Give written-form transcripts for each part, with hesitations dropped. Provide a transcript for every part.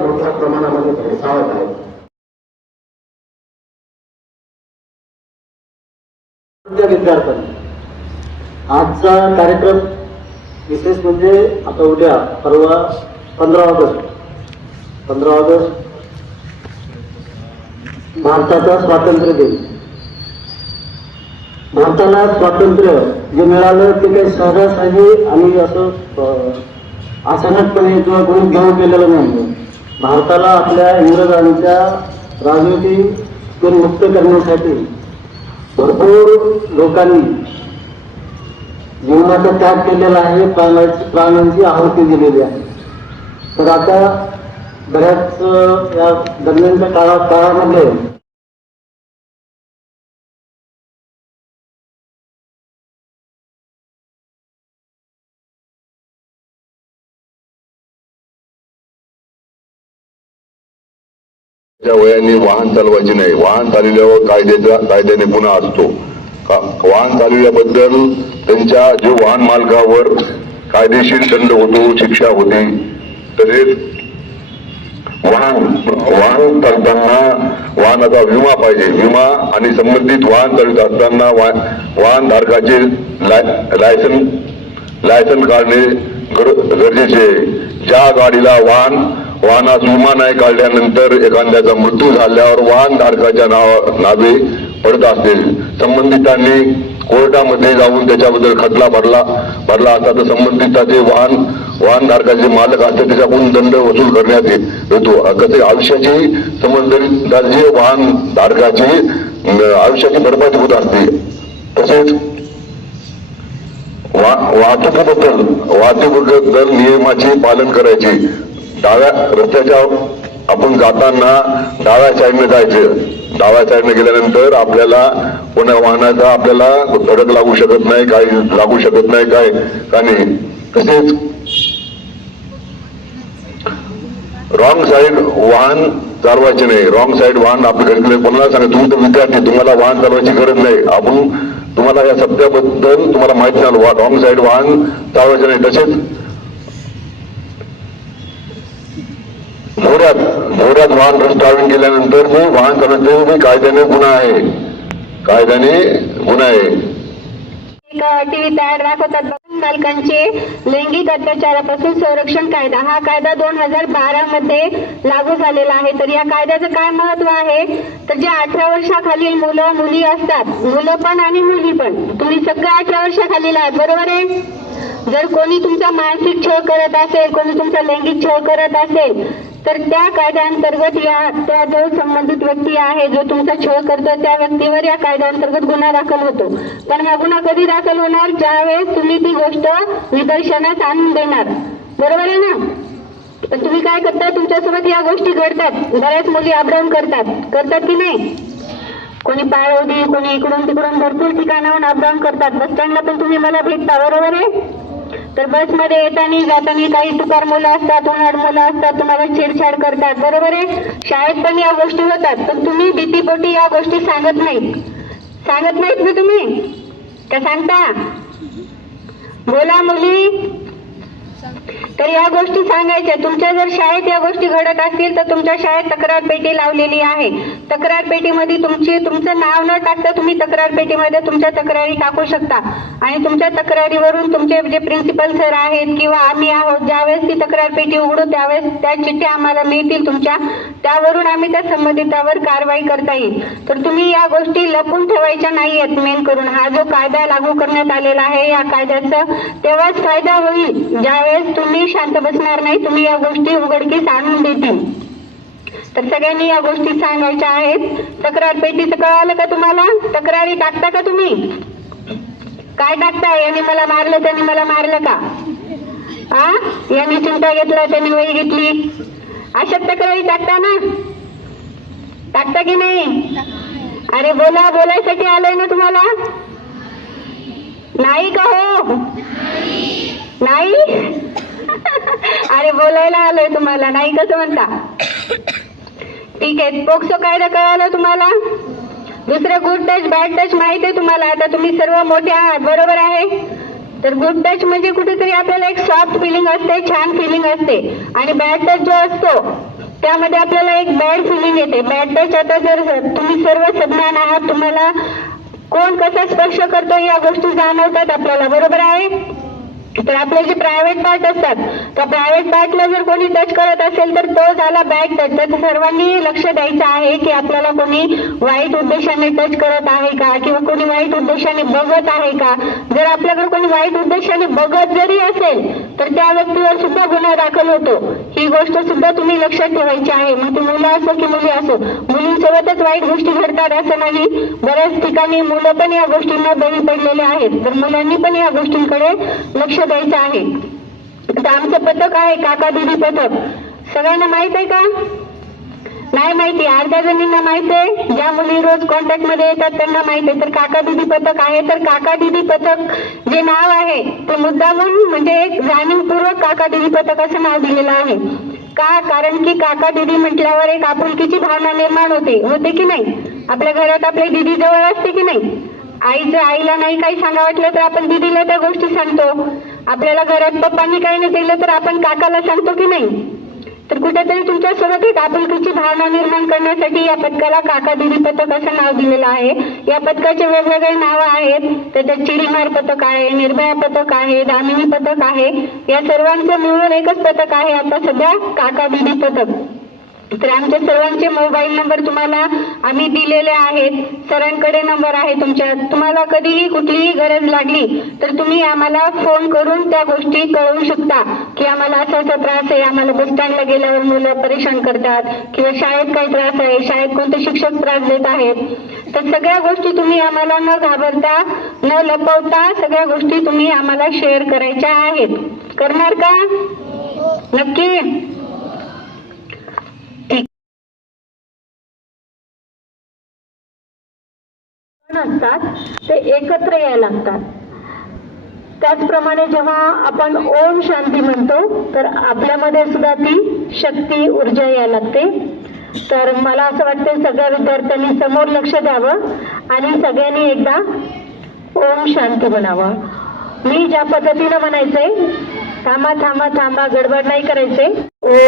मोठ्या प्रमाणामध्ये भेडसावत आहेत. विद्यार्थ्यांनी आजचा कार्यक्रम विशेष म्हणजे आता उद्या परवा 15 ऑगस्ट भारताचा स्वातंत्र्य दिन. भारताला स्वातंत्र्य जे मिळालं ते काही सहजासहजी आणि असं अचानकपणे किंवा कोणी घेऊन केलेलं नाही. भारताला आपल्या इंग्रजांच्या राजवटीतून मुक्त करण्यासाठी भरपूर लोकांनी जीवनाचा त्याग केलेला आहे, प्राणांची आहुती दिलेली आहे. तर आता बऱ्याच या दरम्यानच्या काळामध्ये वयाने वाहन चालवायचे नाही. वाहन चालवल्यावर कायद्याने गुन्हा असतो. वाहन चालवल्याबद्दल त्यांच्या जो वाहन मालकावर कायदेशीर दंड होतो, शिक्षा होते. तसेच वाहन चालताना वाहनाचा विमा पाहिजे. विमा आणि संबंधित वाहन चालवित असताना वाहन धारकाचे लायसन काढणे गरजेचे आहे. ज्या गाडीला वाहनास विमा नाही काढल्यानंतर एखाद्याचा मृत्यू झाल्यावर वाहन धारकाच्या नावे पडत असते. संबंधितांनी कोर्टामध्ये जाऊन त्याच्याबद्दल खटला भरला असता तर संबंधिताचे वाहन धारकाचे मालक असते त्याच्याकडून दंड वसूल करण्यात येतो. कसे आयुष्याची संबंधित वाहन धारकाची आयुष्याची भरपाई होत असते. तसेच वाहतुकीबद्दल नियमाचे पालन करायचे. डाव्या रस्त्याच्या आपण जाताना डाव्या साईडने जायचं. डाव्या साईडने गेल्यानंतर आपल्याला कोणा वाहनाचा आपल्याला धडक लागू शकत नाही, काही लागू शकत नाही, काय का नाही. तसेच रॉंग साईड वाहन चालवायचे नाही. रॉंग साईड वाहन आपल्या घरी कोणाला सांगा, तुम्ही तर विद्यार्थी, तुम्हाला वाहन चालवायची गरज नाही. आपण तुम्हाला या सत्याबद्दल तुम्हाला माहिती नाही, रॉंग साईड वाहन चालवायचे नाही. तसेच भोऱ्यात वाहन ड्रायव्हिंग केल्यानंतर मी वाहन चालवते, कायद्याने गुन्हा आहे. टीव्ही ऍड दाखवतात. बालकांचे लैंगिक अत्याचारापासून संरक्षण कायदा, हा कायदा 2012 मध्ये लागू झालेला आहे. तर या कायद्याचं काय महत्व आहे, तर जे 18 वर्षाखालील मुलं मुली असतात, मुलं पण आणि मुली पण, तुम्ही सगळे 18 वर्षाखालील आहात, बरोबर आहे. जर कोणी तुमचा मानसिक छळ करत असेल, कोणी तुमचा लैंगिक छळ करत असेल, तर त्या कायद्याअंतर्गत त्या जो संबंधित व्यक्ती आहे, जो तुमचा छळ करतो, त्या व्यक्तीवर या कायद्याअंतर्गत गुन्हा दाखल होतो. पण हा गुन्हा कधी दाखल होणार, ज्यावेळेस तुम्ही ती गोष्ट निदर्शनास आणून देणार, बरोबर आहे ना. पण तुम्ही काय करता, तुमच्यासोबत या गोष्टी घडतात. बऱ्याच मुली अपडाऊन करतात की नाही. कोणी पाळवडी, कोणी इकडून तिकडून भरपूर ठिकाणाहून अपडाऊन करतात. बस स्टँडला पण तुम्ही मला भेटता, बरोबर आहे. तर बसमध्ये येताना जाताना काही तुकार मुलं असतात, उन्हाळ मुलं असतात, तुम्हाला छेडछाड करतात, बरोबर आहे. शाळेत पण या गोष्टी होतात. पण तुम्ही भीतीपोटी या गोष्टी सांगत नाहीत ना तुम्ही, का सांगता? बोला मुली. तर या गोष्टी सांगायच्या. तुमच्या जर शाळेत या गोष्टी घडत असतील तर तुमच्या शाळेत तक्रार पेटी लावलेली आहे. तक्रार पेटीमध्ये तुमचं नाव न टाकता तुम्ही तक्रार पेटीमध्ये तुमच्या तक्रारी टाकू शकता. आणि तुमच्या तक्रारीवरून तुमचे जे प्रिन्सिपल सर आहेत किंवा आम्ही आहोत, ज्यावेळेस ती तक्रार पेटी उघडू त्यावेळेस त्या चिठ्ठ्या आम्हाला मिळतील तुमच्या, त्यावरून आम्ही त्या संबंधितावर कारवाई करता येईल. तर तुम्ही या गोष्टी लपून ठेवायच्या नाहीयेत. मेन करून हा जो कायदा लागू करण्यात आलेला आहे, या कायद्याचा तेव्हाच फायदा होईल ज्यावेळेस तुम्ही शांत बसणार नाही, तुम्ही या गोष्टी उघडकीस आणून देतील. तर सगळ्यांनी या गोष्टी सांगायच्या आहेत. तक्रार पेटीचं कळालं का तुम्हाला? तक्रारी टाकता का तुम्ही? काय टाकता? यांनी मला मारलं, त्यांनी मला मारलं का? यांनी चिंता घेतला, त्यांनी वही घेतली, अशा तक्रारी टाकता ना? टाकता की नाही? अरे बोलायसाठी आलंय ना तुम्हाला? नाही का हो? नाही. अरे बोलायला आलोय तुम्हाला, नाही कसं म्हणता? ठीक आहे. पोक्सो कायदा कळाला तुम्हाला? दुसरं गुड टच बॅड टच माहिती आहे तुम्हाला. आता तुम्ही सर्व मोठे आहात, बरोबर आहे. तर गुड टच म्हणजे कुठेतरी आपल्याला एक सॉफ्ट फिलिंग असते, छान फिलिंग असते. आणि बॅड टच जो असतो त्यामध्ये आपल्याला एक बॅड फिलिंग येते. बॅड टच, आता जर तुम्ही सर्व सज्ञान आहात, तुम्हाला कोण कसा स्पर्श करतो या गोष्टी जाणवतात आपल्याला, बरोबर आहे. तर आपले जे प्रायव्हेट पार्ट असतात, त्या प्रायव्हेट पार्टला जर कोणी टच करत असेल तर तो झाला बॅड टच. तर सर्वांनी लक्ष द्यायचं आहे की आपल्याला कोणी वाईट उद्देशाने टच करत आहे का, किंवा कोणी वाईट उद्देशाने बघत आहे का. जर आपल्याकडे कोणी वाईट उद्देशाने बघत जरी असेल तर त्या व्यक्तीवर सुद्धा गुन्हा दाखल होतो. ही गोष्ट सुद्धा तुम्ही लक्षात ठेवायची आहे. मग ती मुलं असो की मुली असो, मुलींसोबतच वाईट गोष्टी घडतात असं नाही. बऱ्याच ठिकाणी मुलं पण या गोष्टींना बळी पडलेले आहेत. तर मुलांनी पण या गोष्टींकडे लक्ष द्यायचं आहे. तर आमचं पथक आहे काका दिदी पथक, सगळ्यांना माहित आहे का? नाही माहिती, अर्ध्या जणींना माहित आहे. ज्या मुली रोज कॉन्टॅक्ट मध्ये येतात त्यांना माहित आहे. तर काका दिदी पथक आहे. तर काका दिदी पथक जे नाव आहे ते मुद्दामून म्हणजे एक जाणीवपूर्वक काका दिदी पथक असं नाव दिलेलं आहे. का? कारण की काका दिदी म्हटल्यावर एक आपुलकीची भावना निर्माण होते की नाही. आपल्या घरात आपली दिदी जवळ असते की नाही. आईला नाही काही सांगा वाटलं तर आपण दिदीला त्या गोष्टी सांगतो. आपल्याला घरात पप्पांनी काही नाही दिलं तर आपण काकाला सांगतो की नाही. तर कुठेतरी तुमच्यासोबत एक आपुलकीची भावना निर्माण करण्यासाठी या पथकाला काका दिदी पथक असं नाव दिलेलं आहे. या पथकाचे वेगवेगळे नावं आहेत. त्याच्यात चिडीमार पथक आहे, निर्भया पथक आहे, दामिनी पथक आहे. या सर्वांचं मिळून एकच पथक आहे आता सध्या काका दिदी पथक. तर आमच्या सर्वांचे मोबाईल नंबर तुम्हाला आम्ही दिलेले आहेत. सरांकडे नंबर आहे तुमच्या. तुम्हाला कधीही कुठलीही गरज लागली तर तुम्ही आम्हाला फोन करून त्या गोष्टी कळवू शकता की आम्हाला असा त्रास आहे, आम्हाला बस स्टँडला गेल्यावर मुलं परेशान करतात, किंवा शाळेत काही त्रास आहे, शाळेत कोणते शिक्षक त्रास देत आहेत. तर सगळ्या गोष्टी तुम्ही आम्हाला न घाबरता न लपवता सगळ्या गोष्टी तुम्ही आम्हाला शेअर करायच्या आहेत. करणार का? नक्की. असतात ते एकत्र यायला लागतात. त्याचप्रमाणे जेव्हा आपण ओम शांती म्हणतो तर आपल्यामध्ये सुद्धा ती शक्ती ऊर्जा यायला लागते. तर मला असं वाटतं सगळ्या विद्यार्थ्यांनी समोर लक्ष द्यावं आणि सगळ्यांनी एकदा ओम शांती म्हणावं. मी ज्या पद्धतीनं म्हणायचंय, थांबा थांबा थांबा, गडबड नाही करायचे. ओम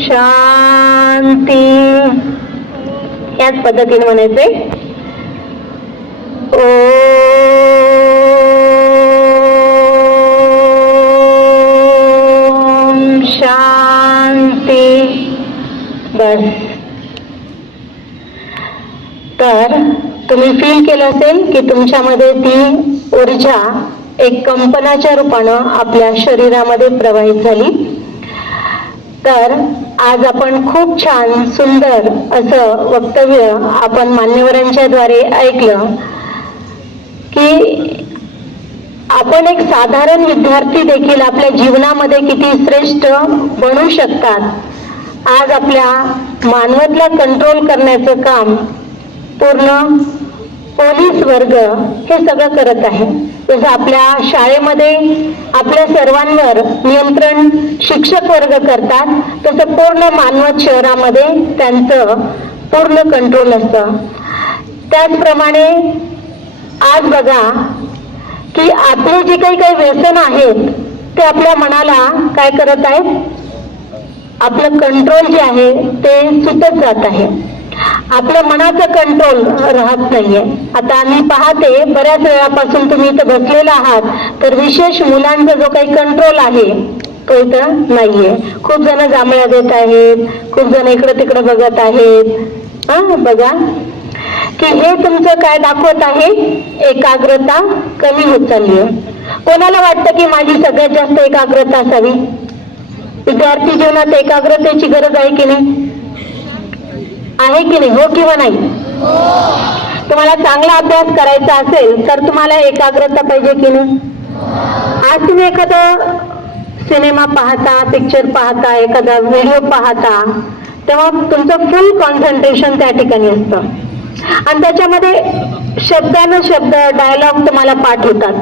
शांती, याच पद्धतीने म्हणायचे. ओम शांती. बस. तर तुम्ही फील केलं असेल की तुमच्यामध्ये ती ऊर्जा एक कंपनाच्या रूपानं आपल्या शरीरामध्ये प्रवाहित झाली. तर आज आपण खूप छान सुंदर असं वक्तव्य आपण मान्यवरांच्या द्वारे ऐकलं की आपण एक साधारण विद्यार्थी देखील आपल्या जीवनामध्ये किती श्रेष्ठ बनू शकतात. आज आपल्या मानवतला कंट्रोल करण्याचं काम पूर्ण पोलीस वर्ग हे सगळं करत आहे. जसं आपल्या शाळेमध्ये आपल्या सर्वांवर नियंत्रण शिक्षक वर्ग करतात, तसं पूर्ण मानवत शहरामध्ये त्यांचं पूर्ण कंट्रोल असतं. त्याचप्रमाणे आज बघा की आपले जे काही व्यसन आहेत ते आपल्या मनाला काय करत आहेत, आपलं कंट्रोल जे आहे ते सुटत जात आहे. आपल्या मनाचं कंट्रोल राहत नाहीये. आता आम्ही पाहते बऱ्याच वेळापासून तुम्ही इथं बसलेला आहात, तर विशेष मुलांचा जो काही कंट्रोल आहे तो इथं नाहीये. खूप जण जांभळ्या देत आहेत, खूप जण इकडे तिकडे बघत आहेत. बघा की हे तुमचं काय दाखवत आहे, एकाग्रता कमी होत चालली आहे. कोणाला वाटतं की माझी सगळ्यात जास्त एकाग्रता असावी? विद्यार्थी जीवनात एकाग्रतेची गरज आहे की नाही? आहे की नाही? हो किंवा नाही? तुम्हाला चांगला अभ्यास करायचा असेल तर तुम्हाला एकाग्रता पाहिजे की नाही? आज तुम्ही एखादा सिनेमा पाहता, पिक्चर पाहता, एखादा व्हिडिओ पाहता, तेव्हा तुमचं फुल कॉन्सन्ट्रेशन त्या ठिकाणी असतं आणि त्याच्यामध्ये शब्दानं शब्द डायलॉग तुम्हाला पाठ होतात.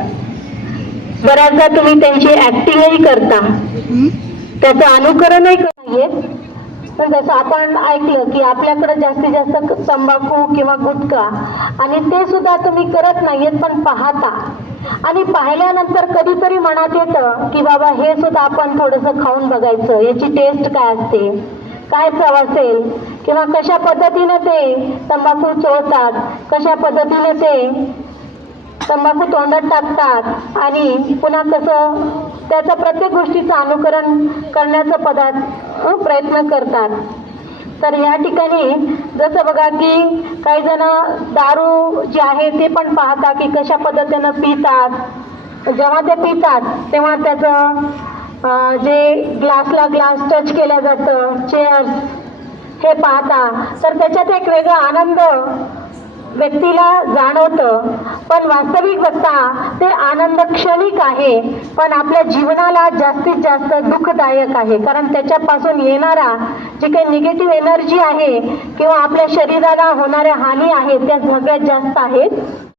बऱ्याचदा तुम्ही त्यांची ऍक्टिंगही करता, त्याचं अनुकरणही करत, पण जसं आपण ऐकलं की आपल्याकडे जास्तीत जास्त तंबाखू किंवा गुटखा आणि ते सुद्धा तुम्ही करत नाहीयेत पण पाहता आणि पाहिल्यानंतर कधीतरी मनात येतं की बाबा हे सुद्धा आपण थोडंसं खाऊन बघायचं, याची टेस्ट काय असते, काय चव असेल किंवा कशा पद्धतीने ते तंबाखू चोळतात, कशा पद्धतीने ते तंबाखू तोंडात टाकतात आणि पुन्हा कसं त्याच्या प्रत्येक गोष्टीचं अनुकरण करण्याचा प्रयत्न करतात. तर या ठिकाणी जसं बघा की काही जण दारू जे आहे ते पण पाहतात की कशा पद्धतीनं पितात. जेव्हा ते पितात तेव्हा त्याचं जे ग्लासला ग्लास टच केलं जातं, चेअर्स हे पाहता तर त्याच्यात एक वेगळा आनंद व्यक्तीला जाणवतं. पण वास्तविक बघता ते आनंद क्षणिक आहे पण आपल्या जीवनाला जास्तीत जास्त दुःखदायक आहे. कारण त्याच्यापासून येणारा जे काही निगेटिव्ह एनर्जी आहे किंवा आपल्या शरीराला होणाऱ्या हानी आहेत त्या सगळ्यात जास्त आहेत.